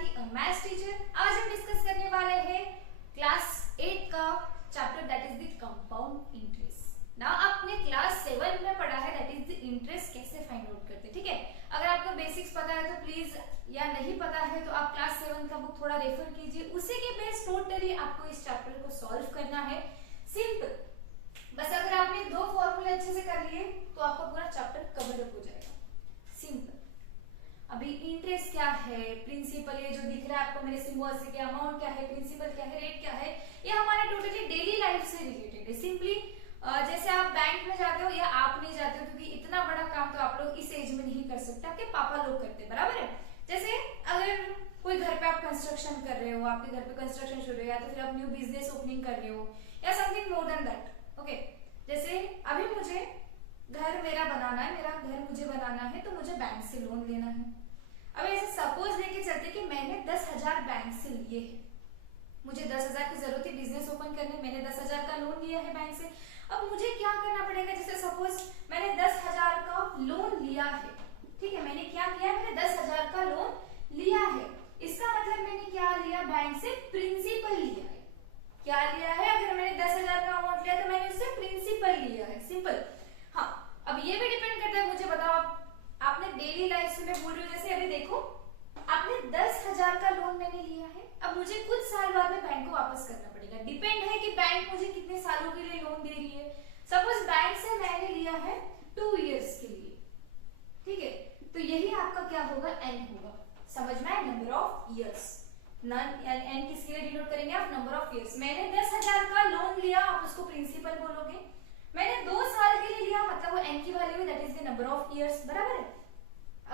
Tripathi maths teacher. आज हम discuss करने वाले हैं क्लास 8 का chapter that is the compound interest. ना आपने क्लास 7 में पढ़ा है दैट इज द इंटरेस्ट कैसे फाइंड आउट करते हैं, ठीक है। अगर आपको बेसिक्स पता है तो प्लीज, या नहीं पता है तो आप क्लास 7 का बुक थोड़ा रेफर कीजिए, उसी के बेस टोटली आपको इस चैप्टर को सॉल्व करना है। सिंपल, बस अगर आपने दो फॉर्मूले अच्छे से कर लिए तो आपका पूरा चैप्टर कवर अप हो जाएगा। सिंपल। अभी इंटरेस्ट क्या है, प्रिंसिपल ये जो दिख रहा है आपको मेरे सिंबल से, क्या अमाउंट क्या है, प्रिंसिपल क्या है, रेट क्या है, ये हमारे टोटली डेली लाइफ से रिलेटेड है। सिंपली जैसे आप बैंक में जाते हो या आप नहीं जाते हो, क्योंकि इतना बड़ा काम तो आप लोग इस एज में नहीं कर सकते, आपके पापा लोग करते हैं, बराबर है। जैसे अगर कोई घर पे आप कंस्ट्रक्शन कर रहे हो, आपके घर पे कंस्ट्रक्शन शुरू है, या तो फिर आप न्यू बिजनेस ओपनिंग कर रहे हो या something more than that, okay. जैसे अभी मुझे घर मेरा बनाना है, मेरा घर मुझे बनाना है, तो मुझे बैंक से लोन लेना है। अब ऐसे सपोज लेके चलते कि मैंने 10,000 बैंक से लिए है, मुझे 10,000 की जरूरत है बिजनेस ओपन करने, मैंने 10,000 का लोन लिया है बैंक से। अब मुझे क्या करना पड़ेगा, जैसे सपोज मैंने 10,000 का लोन लिया है, ठीक है, मैंने क्या किया, मैंने 10,000 का लोन लिया है, इसका मतलब मैंने क्या लिया, बैंक से प्रिंसिपल लिया है। क्या लिया है, अगर मैंने 10,000 का अमाउंट लिया तो मैंने उससे प्रिंसिपल लिया है, सिंपल। हाँ, अब ये भी डिपेंड करता है, मुझे बताओ आपने डेली लाइफ से मैं बोल रही हूँ, जैसे अभी देखो आपने 10,000 का लोन मैंने लिया है, अब मुझे कुछ साल बाद में बैंक को वापस करना पड़ेगा। डिपेंड है कि बैंक मुझे कितने सालों के लिए लोन दे रही है। सपोज बैंक से मैंने लिया है 2 इयर्स के लिए, ठीक है, तो यही आपका क्या होगा, एन होगा। समझ में आया, नंबर ऑफ इयर्स। एन किसके लिए डिनोट करेंगे आप, नंबर ऑफ इयर्स। मैंने 10,000 का लोन लिया, आप उसको प्रिंसिपल बोलोगे। मैंने 2 साल के लिए लिया, मतलब वो एन की value that is the number of years, बराबर है।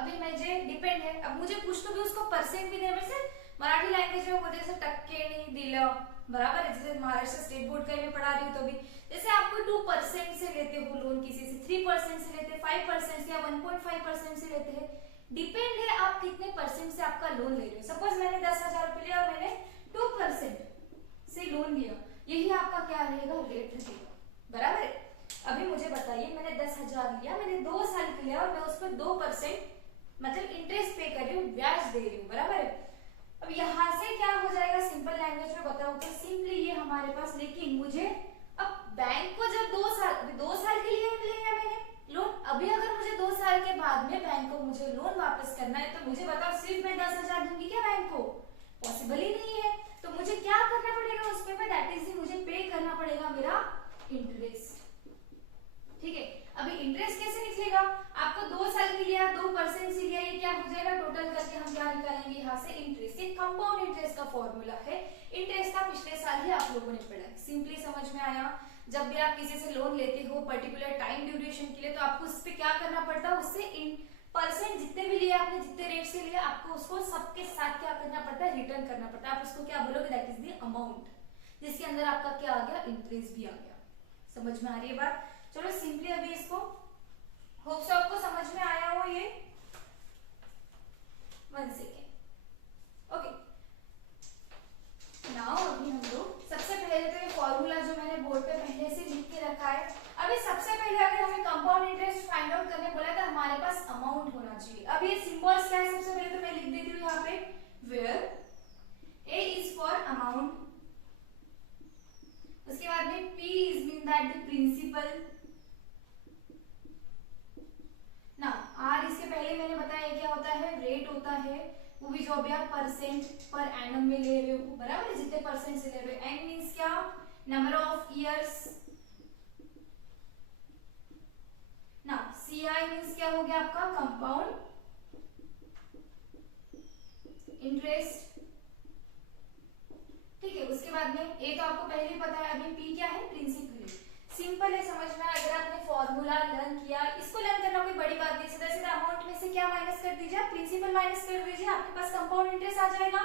अभी मुझे डिपेंड है, अब मुझे कुछ तो भी उसको परसेंट भी देना, वैसे मराठी लैंग्वेज में बोलते हैं टक्के नहीं दिला, बराबर है। जैसे महाराष्ट्र स्टेट बोर्ड का मैं पढ़ा रही हूँ, तो भी जैसे आपको 2% से लेते हो लोन, किसी से 3% से लेते हैं, 5% से या 1.5% से लेते हैं, डिपेंड है आप कितने परसेंट से आपका लोन ले रहे हो। सपोज मैंने 10,000 रुपए लिया और मैंने 2% से लोन लिया, यही आपका क्या रहेगा, रेट रहेगा, बराबर है। अभी मुझे बताइए, मैंने 10,000 लिया, मैंने 2 साल के लिया और मैं उस पर 2% मतलब इंटरेस्ट पे कर रही हूँ, ब्याज दे रही हूँ, बराबर है। अब यहाँ से क्या हो जाएगा, सिंपल लैंग्वेज में बताऊँ तो सिंपली ये हमारे पास, लेकिन मुझे अब बैंक को जब 2 साल के लिए लिया मैंने लोन, अभी अगर मुझे 2 साल के बाद में बैंक को मुझे लोन वापस करना है, तो मुझे बताओ सिर्फ मैं 10,000 दूंगी क्या बैंक को, पॉसिबल ही नहीं है। तो मुझे क्या करना पड़ेगा उसमें, दैट इज मुझे पे करना पड़ेगा मेरा इंटरेस्ट, ठीक है। अभी इंटरेस्ट कैसे निकलेगा, आपको 2 साल के लिए 2% से लिया, ये क्या हो जाएगा, टोटल करके हम क्या निकालेंगे यहाँ से, इंटरेस्ट। ये कंपाउंड इंटरेस्ट का फॉर्मूला है, इंटरेस्ट का पिछले साल ही आप लोगों ने पढ़ा है। सिंपली समझ में आया। जब भी आप किसी से लोन लेते हो पर्टिकुलर टाइम ड्यूरेशन के लिए, तो आपको उस पर क्या करना पड़ता है, उससे परसेंट जितने भी लिए आपने, जितने रेट से लिया, आपको उसको सबके साथ क्या करना पड़ता है, रिटर्न करना पड़ता है। आप उसको क्या बोलोगे, दैट इज द अमाउंट, जिसके अंदर आपका क्या आ गया, इंटरेस्ट भी आ गया। समझ में आ रही है बात। चलो सिंपली अभी इसको, होप सो आपको समझ में आया हो ये। 1 सेकेंड, ओके। नाउ अभी हम लोग सबसे पहले तो ये फॉर्मूला जो मैंने बोर्ड पे पहले से लिख के रखा है। अभी सबसे पहले अगर हमें कंपाउंड इंटरेस्ट फाइंड आउट करने बोला तो हमारे पास अमाउंट होना चाहिए। अब ये सिंबल्स क्या है, सबसे पहले तो मैं लिख देती हूँ यहाँ पे, where A is for amount, उसके बाद में P is mean that the principal. ना R इसके पहले मैंने बताया क्या होता है, रेट होता है, वो भी जो अभी आप परसेंट पर एनम में ले रहे हो, बराबर है, जितने परसेंट से ले रहे हो। N मींस क्या, नंबर ऑफ इयर्स। ना CI मींस क्या हो गया आपका, कंपाउंड इंटरेस्ट, ठीक है। उसके बाद में ए तो आपको पहले ही पता है, अभी P क्या है, प्रिंसिपल है। सिंपल है समझ में। अगर आपने फॉर्मूला लर्न किया, इसको लर्न करना कोई बड़ी बात नहीं, सीधा सीधा अमाउंट में से क्या माइनस कर दीजिए, प्रिंसिपल माइनस कर दीजिए, आपके पास कंपाउंड इंटरेस्ट आ जाएगा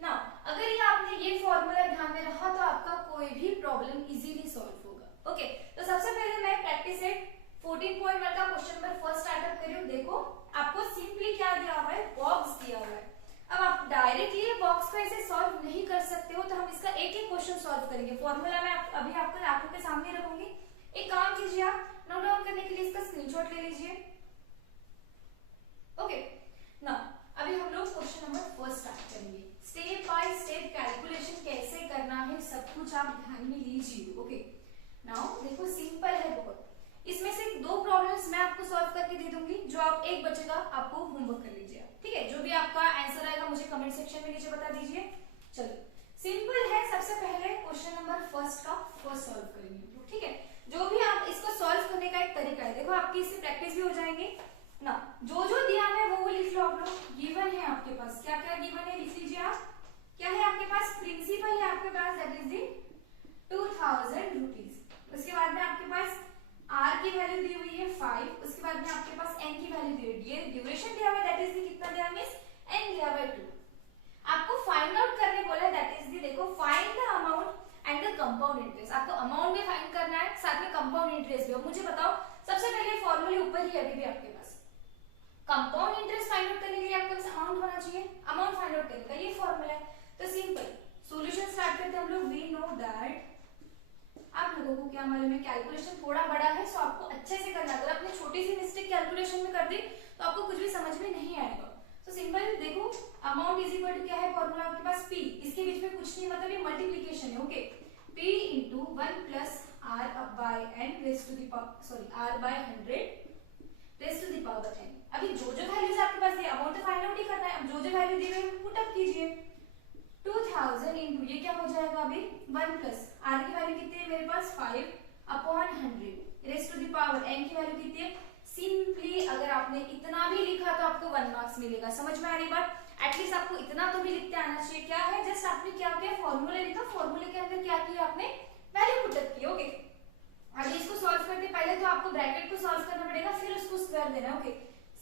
ना। अगर ये आपने ये फॉर्मूला ध्यान में रखा तो आपका कोई भी प्रॉब्लम इजीली सॉल्व होगा, ओके। तो सबसे पहले मैं प्रैक्टिस सेट 14.1 का क्वेश्चन नंबर फर्स्ट स्टार्टअप कर रही हूँ। देखो आपको सिंपली क्या दिया हुआ है, बॉक्स दिया हुआ है। अब आप डायरेक्टली बॉक्स को ऐसे सॉल्व नहीं कर सकते हो, तो हम इसका एक एक क्वेश्चन सॉल्व करेंगे। फॉर्मूला मैं अभी आपको आंखों के सामने रखूंगी, एक काम कीजिए, आप नोट डाउन करने के लिए इसका स्क्रीनशॉट ले लीजिए, ओके। ना अभी हम लोग क्वेश्चन नंबर फर्स्ट स्टार्ट करेंगे। आप ध्यान में लीजिए। ओके, नाउ देखो सिंपल है बहुत, इसमें से 2 प्रॉब्लम्स मैं आपको सॉल्व करके दे दूंगी, जो आप एक बचेगा आपको होमवर्क कर लीजिए, ठीक है। जो भी आपका आंसर आएगा मुझे कमेंट सेक्शन में नीचे बता दीजिए। चलो सिंपल है, सबसे पहले क्वेश्चन नंबर फर्स्ट का फर्स्ट सॉल्व करेंगे, ठीक है। जो भी आप इसको सॉल्व करने का एक तरीका है, देखो आपकी इससे प्रैक्टिस भी हो जाएंगे ना। जो जो दिया है वो लिख लो आप लोग। गिवन है आपके पास, क्या क्या गिवन है लिख लीजिए आप। क्या है आपके पास, प्रिंसिपल है आपके पास, दैट इज दी 2000 रुपीज। उसके बाद में आपके पास आर की वैल्यू दी हुई है 5, उसके बाद में आपके पास एन की वैल्यू दी हुई है, ड्यूरेशन दिया हुआ है, दैट इज दी कितना दिया मिस, एन दिया हुआ है 2। आपको फाइंड आउट करने बोला है, दैट इज दी देखो find the amount and the compound interest. आपको अमाउंट भी फाइंड करना है, साथ में कंपाउंड इंटरेस्ट भी। मुझे बताओ सबसे पहले फॉर्मूले ऊपर ही अभी भी आपके पास, कंपाउंड इंटरेस्ट फाइंड आउट करने के लिए आपके पास अमाउंट होना चाहिए, अमाउंट फाइंड आउट करने का ये फॉर्मूला है। तो सिंपल सॉल्यूशन स्टार्ट करते हैं हम लोग। वी नो दैट, आप लोगों को क्या मालूम है, कैलकुलेशन थोड़ा बड़ा है सो आपको अच्छे से करना। अगर आपने छोटी सी मिस्टेक कैलकुलेशन में कर दी तो आपको कुछ भी समझ में नहीं आएगा। तो सिंपल देखो, अमाउंट इज इक्वल टू क्या है फॉर्मूला आपके पास, p, इसके बीच में कुछ नहीं, मतलब ये मल्टीप्लिकेशन है। Okay, p into 1 plus r by n raised to the power, sorry, r by 100 raised to the power n। अभी जो जो वैल्यूज आपके पास दिए, अमाउंट तो फाइंड आउट ही करना है। अब जो जो वैल्यू दी हुई है पुट अप कीजिए। 2000 into ये क्या हो जाएगा अभी 1 plus r की वैल्यू कितनी है मेरे पास 5 upon 100 raised to the power n की वैल्यू कितनी है। सिंपली अगर आपने इतना भी लिखा तो आपको 1 मार्क्स मिलेगा। समझ में आ रही बात, एटलीस्ट आपको इतना तो भी लिखते आना चाहिए। क्या है, जस्ट आपने क्या किया, फॉर्मूला लिखा, फॉर्मूले के अंदर क्या किया आपने, वैल्यू पुट अप की। ओके, अभी इसको सॉल्व करते पहले तो आपको ब्रैकेट को सॉल्व करना पड़ेगा, फिर उसको स्क्वायर देना है। ओके,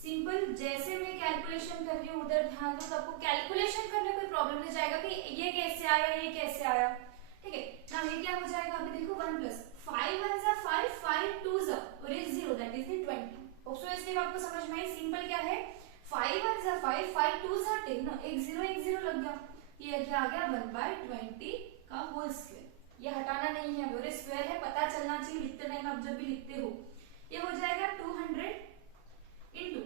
सिंपल जैसे मैं कैलकुलेशन कर रही हूँ उधर ध्यान दो, तो आपको कैलकुलेशन करने कोई प्रॉब्लम नहीं जाएगा कि ये कैसे आया, ये कैसे आया, ठीक है ना। ये क्या हो जाएगा अभी देखो 1 plus 5 1 जा 5 5 2 जा और ये 0, दैट इज द 20। ऑब्वियसली आपको समझ में आई, सिंपल क्या है, 5 1 जा 5 5 2 जा 10 ना, एक 0 लग गया, ये क्या आ गया 1/20 का होल स्क्वायर। ये हटाना नहीं है, और स्क्वायर है, पता चलना चाहिए लिखते टाइम आप जब भी लिखते हो। ये हो जाएगा 200 इनटू,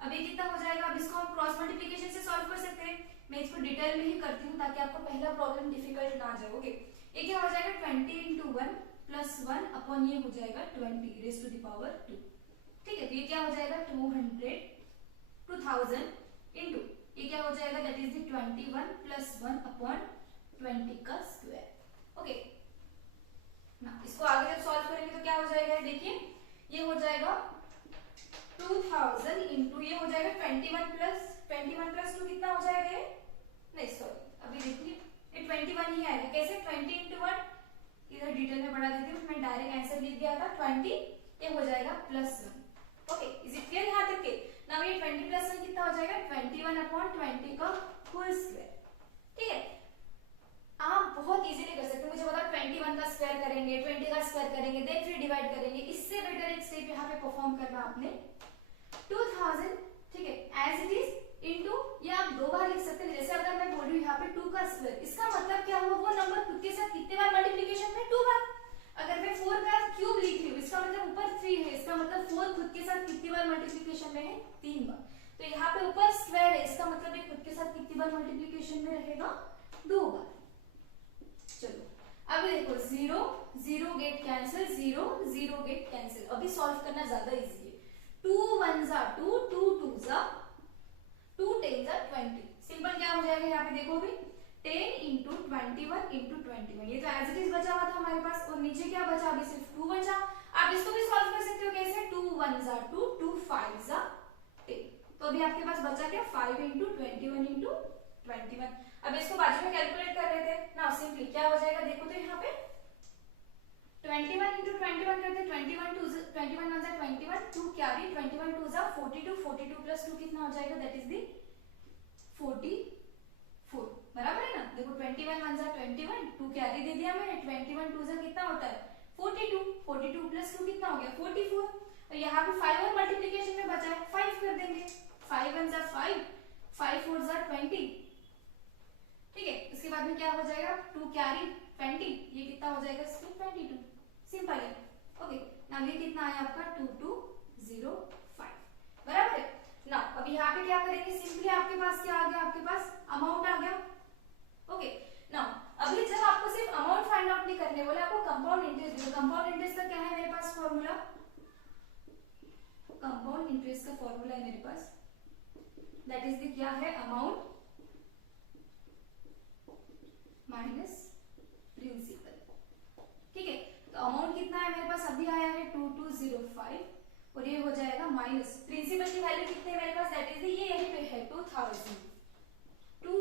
अब ये कितना हो जाएगा, अब इसको हम क्रॉस मल्टीप्लिकेशन से सॉल्व कर सकते हैं। मैं इसको डिटेल में ही करती हूँ ताकि आपको पहला प्रॉब्लम डिफिकल्ट ना जाए। ओके, ये क्या हो जाएगा 20 into 1 plus 1 अपॉन ये हो जाएगा 20 raised to the power 2, ठीक है। तो ये क्या हो जाएगा 2000 into ये क्या हो जाएगा, that is the 21 plus 1 upon 20 का स्क्वायर। ओके ना, इसको आगे जब सॉल्व करेंगे तो क्या हो जाएगा, देखिए ये हो जाएगा 2000 into ये हो जाएगा 21 plus 2 कितना हो जाएगा, ये नहीं सॉरी अभी देखिए ये 21 ही आएगा। कैसे 20 into 1, इधर डिटेल में बढ़ा देती हूँ, मैं डायरेक्ट आंसर लिख दिया था 20, ये हो जाएगा +1। ओके, इज इट क्लियर यहाँ तक के ना। ये 20 + 1 कितना हो जाएगा 21 upon 20 का होल स्क्वायर, ठीक है। आप बहुत इजीली कर सकते हैं, मुझे बताओ 21 का स्क्वायर करेंगे, 20 का स्क्वायर करेंगे, देन फिर डिवाइड करेंगे, इससे बेटर एक स्टेप यहाँ पे परफॉर्म करना आपने 2000, ठीक है, एज इट इज इनटू, ये आप 2 बार लिख सकते हैं। जैसे अगर मैं बोल रही हूँ यहाँ पे 2 का स्क्वायर, इसका मतलब क्या हुआ, वो नंबर खुद के साथ कितने बार मल्टीप्लिकेशन में 2 बार। अगर मैं 4 का क्यूब लिख रही हूँ, इसका मतलब ऊपर 3 है, इसका मतलब 4 खुद के साथ कितनी बार मल्टीप्लिकेशन में है 3 बार। तो यहाँ पे ऊपर स्क्वायर है, इसका मतलब ये खुद के साथ कितनी बार मल्टीप्लिकेशन में रहेगा 2 बार। चलो अब देखो 0 0 गेट कैंसिल, 0 0 गेट कैंसिल। अभी सॉल्व करना ज्यादा इजी है। 2 1 जा 2 2 2 जा 2 10 जा 20। सिंपल क्या हो जाएगा यहाँ पे देखो अभी 10 into 21 into 21, ये तो एज इट इज बचा हुआ था हमारे पास, और नीचे क्या बचा, अभी सिर्फ 2 बचा। आप इसको भी सॉल्व कर सकते हो कैसे, 2 1 जा 2 2 5 जा 10। तो अभी आपके पास बचा क्या 5 into 21 into 21। अब इसको बाजू में कैलकुलेट कर रहे थे ना, सिंपली क्या हो जाएगा देखो तो यहाँ पे 21 into 21 करते, 21 2 21 1 जा 21, 2 कैरी, 21 2 जा 42, 42 plus 2 कितना हो जाएगा, दैट इज दी 44, बराबर है ना। देखो 21 1 जा 21, 2 कैरी दे दिया मैंने, 21 2 जा कितना होता है 42, 42 plus 2 कितना हो गया 44, और यहाँ पे 5 और मल्टीप्लिकेशन में बचा है 5 कर देंगे, 5 1 जा 5 5 4 जा 20, ठीक है। उसके बाद में क्या हो जाएगा 2 कैरी 20, ये कितना हो जाएगा 22, सिंपल है। ओके ना, ये कितना आया आपका 2205, बराबर है ना। अब यहाँ पे क्या करेंगे, सिंपली आपके पास क्या आ गया, आपके पास अमाउंट आ गया। ओके ना, अभी जब आपको सिर्फ अमाउंट फाइंड आउट नहीं देती हूँ। कंपाउंड इंटरेस्ट का क्या है मेरे पास फॉर्मूला, कंपाउंड इंटरेस्ट का फॉर्मूला है मेरे पास, दैट इज द क्या है, अमाउंट माइनस प्रिंसिपल। ठीक है, तो अमाउंट कितना है मेरे पास, अभी आया है 2205 और ये हो जाएगा माइनस प्रिंसिपल की वैल्यू कितनी है मेरे पास, दैट इज ये यहीं पे है 2002।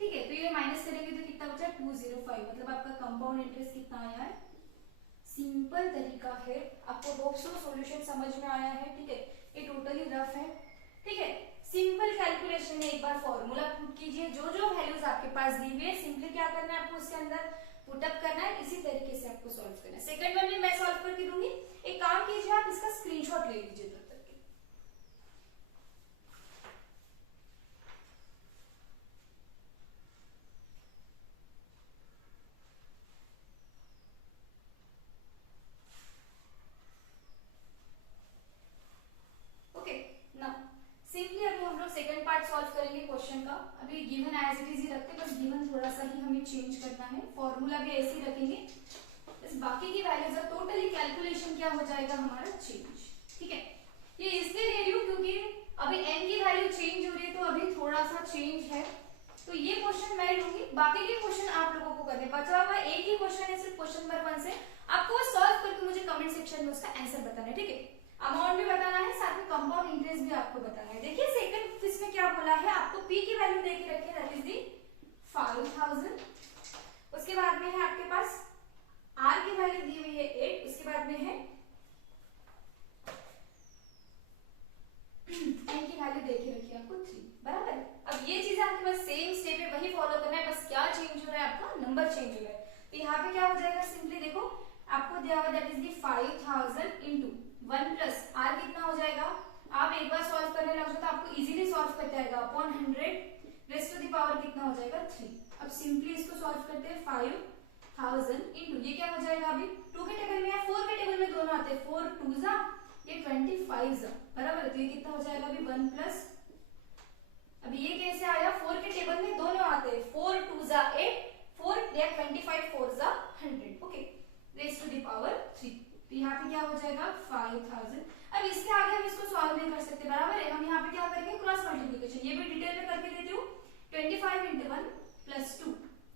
ठीक है, तो ये माइनस करेंगे तो कितना बचा 205, मतलब आपका कंपाउंड इंटरेस्ट कितना आया है। सिंपल तरीका है, आपको होप सो सॉल्यूशन समझ में आया है। ठीक है, ये टोटली रफ है। ठीक है, सिंपल कैलकुलेशन में एक बार फॉर्मूला पुट कीजिए, जो जो वैल्यूज आपके पास दी हुई है सिंपली क्या करना है आपको उसके अंदर पुटअप करना है, इसी तरीके से आपको सॉल्व करना है। सेकंड वन में मैं सॉल्व करके दूंगी, एक काम कीजिए आप इसका स्क्रीनशॉट ले लीजिए तब तक के। ओके, नाउ सिंपली अभी हम लोग सेकंड पार्ट सॉल्व करेंगे क्वेश्चन का। अभी गिवन एज इट इज ही रखते हैं, बस गिवन थोड़ा सा ही हमें चेंज करना है, फॉर्मूला भी ऐसे ही रखेंगे, बस बाकी की वैल्यूज टोटली कैलकुलेशन क्या हो जाएगा हमारा चेंज। ठीक है, ये इसलिए ले रही हूं क्योंकि अभी n की वैल्यू चेंज हो रही है तो अभी थोड़ा सा चेंज है, तो ये क्वेश्चन मैं लूंगी, बाकी के क्वेश्चन आप लोगों को करने। बचा हुआ एक ही क्वेश्चन है सिर्फ क्वेश्चन नंबर 1 से, आपको सॉल्व करके मुझे कमेंट सेक्शन में उसका आंसर बताना है। ठीक है, अमाउंट भी बताना है, साथ में कंपाउंड इंटरेस्ट भी आपको बताना है। देखिए सेकंड इसमें क्या बोला है, आपको p की वैल्यू दे के रखी है, दैट इज दी 5000। उसके बाद में है आपके पास r की वैल्यू दी हुई है 8, उसके बाद में है n की वैल्यू दे के रखी है आपको 3, बराबर। अब ये चीज आपके पास सेम स्टेप है, वही फॉलो करना है, बस क्या चेंज हो रहा है आपका नंबर चेंज हो रहा है। तो यहाँ पे क्या हो जाएगा, सिंपली देखो आपको दिया हुआ that is the 5000 into 1 plus r कितना हो जाएगा, आप एक बार सॉल्व करने लग जाओ तो आपको इजीली सॉल्व करते आएगा, upon 100 raised to the power कितना हो जाएगा 3। अब सिंपली इसको सॉल्व करते हैं, 5000 इंटू ये क्या हो जाएगा, अभी 2 के टेबल में या 4 के टेबल में दोनों आते हैं, 4 2 जा ये 25 जा, बराबर। तो ये कितना हो जाएगा अभी 1 प्लस, अभी ये कैसे आया, 4 के टेबल में दोनों आते हैं, 4 2 जा 8, 4 या 25 4 जा 100। Okay, raised to the power 3, तो यहाँ पे क्या हो जाएगा 5000। अब इसके आगे हम इसको सॉल्व नहीं कर सकते, बराबर है, हम यहाँ पे क्या करेंगे क्रॉस मल्टीप्लिकेशन, ये भी डिटेल में करके देती हूँ। 25 इंटू 1 प्लस 2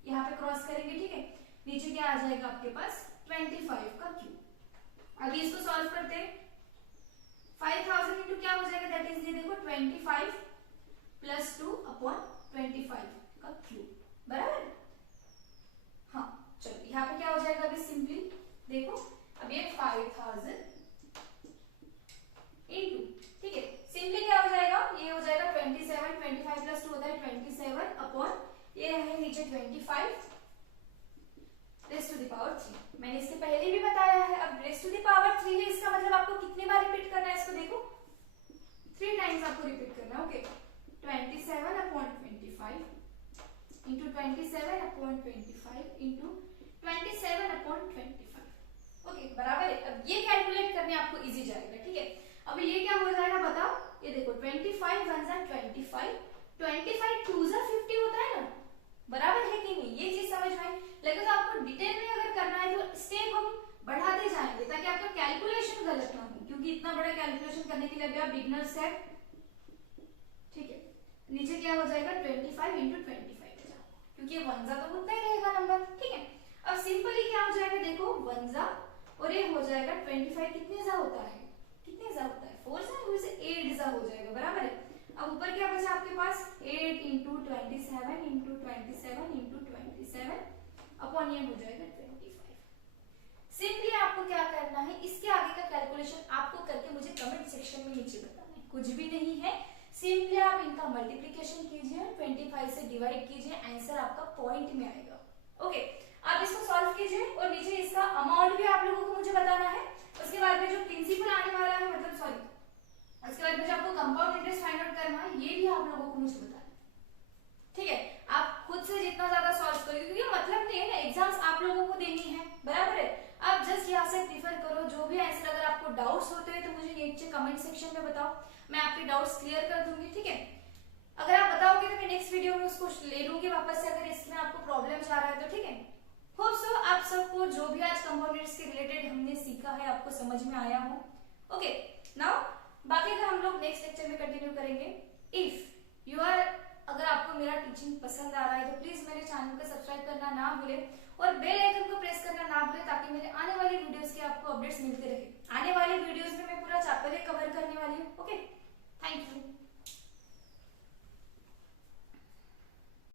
यहाँ पे क्रॉस करेंगे। ठीक है, नीचे क्या आ जाएगा आपके पास 25 का क्यूब। अभी इसको सॉल्व करते हैं, 5000 इंटू क्या हो जाएगा, दैट इज ये देखो 25 प्लस 2 अपॉन 25 का क्यूब, बराबर। हाँ चलो यहाँ पे क्या हो जाएगा अभी सिंपली देखो, अब ये 5000 इंटू, ठीक है सिंपली क्या हो जाएगा, ये हो जाएगा 27, 25 प्लस 2 होता है 27 अपॉन ये है नीचे 25 रेस्ट टू द पावर 3। मैंने इसके पहले भी बताया है, अब रेस्ट टू द पावर 3 है, इसका मतलब आपको कितनी बार रिपीट करना है इसको, देखो 3 टाइम्स आपको रिपीट करना है। Okay, 27 upon 25 into 27 upon 25 into 27 upon 25। Okay, बराबर है। अब ये कैलकुलेट करने आपको इजी जाएगा। ठीक है, अब ये क्या हो जाएगा बताओ, ये देखो 25 1 जा 25, 25 2 जा 50 होता है ना, बराबर है कि नहीं, ये चीज समझ में आई। लेकिन तो आपको डिटेल में अगर करना है तो स्टेप हम बढ़ाते जाएंगे ताकि आपका कैलकुलेशन गलत ना हो, क्योंकि इतना बड़ा कैलकुलेशन करने के लिए अभी आप बिगनर्स है। ठीक है, नीचे क्या हो जाएगा 25 इंटू 25, क्योंकि ये 1 जा तो उतना ही रहेगा नंबर। ठीक है, अब सिंपली क्या हो जाएगा देखो 1 जा और ये हो जाएगा 25 कितने जा होता है, कितने जा होता है 4 जा, वैसे 8 जा हो जाएगा, बराबर है। अब ऊपर क्या बचा आपके पास 8 इंटू 27 इंटू 27 इंटू 27 अपॉन ये हो जाएगा 25। सिंपली आपको क्या करना है, इसके आगे का कैलकुलेशन आपको करके मुझे कमेंट सेक्शन में नीचे बताना है, कुछ भी नहीं है, सिंपली आप इनका मल्टीप्लिकेशन कीजिए, 25 से डिवाइड कीजिए, आंसर आपका पॉइंट में आएगा। ओके, आप इसको सॉल्व कीजिए और नीचे इसका अमाउंट भी आप लोगों को मुझे बताना है। उसके बाद में जो प्रिंसिपल आने वाला है, मतलब सॉरी उसके बाद में जो आपको कंपाउंड इंटरेस्ट फाइंड आउट करना है, ये भी आप लोगों को मुझे बताना है। ठीक है, आप खुद से जितना ज्यादा सॉल्व करिए, क्योंकि मतलब नहीं है ना, एग्जाम्स आप लोगों को देनी है, बराबर है। आप जस्ट यहाँ से प्रीफर करो, जो भी आंसर अगर आपको डाउट्स होते हैं तो मुझे नीचे कमेंट सेक्शन में बताओ, मैं आपके डाउट्स क्लियर कर दूंगी। ठीक है, अगर आप बताओगे तो मैं नेक्स्ट वीडियो में उसको ले लूंगी वापस से, अगर इसमें आपको प्रॉब्लम आ रहा है तो। ठीक है, होप सो आप सबको जो भी आज कंपाउंड के रिलेटेड हमने सीखा है आपको समझ में आया हो। ओके, नाउ बाकी का हम लोग नेक्स्ट लेक्चर में कंटिन्यू करेंगे। इफ यू आर, अगर आपको मेरा टीचिंग पसंद आ रहा है तो प्लीज मेरे चैनल को सब्सक्राइब करना ना भूलें और बेल आइकन को प्रेस करना ना भूलें, ताकि मेरे आने वाली वीडियोस के आपको अपडेट्स मिलते रहे। आने वाली वीडियोस में मैं पूरा चैप्टर कवर करने वाली हूँ। Okay, thank you.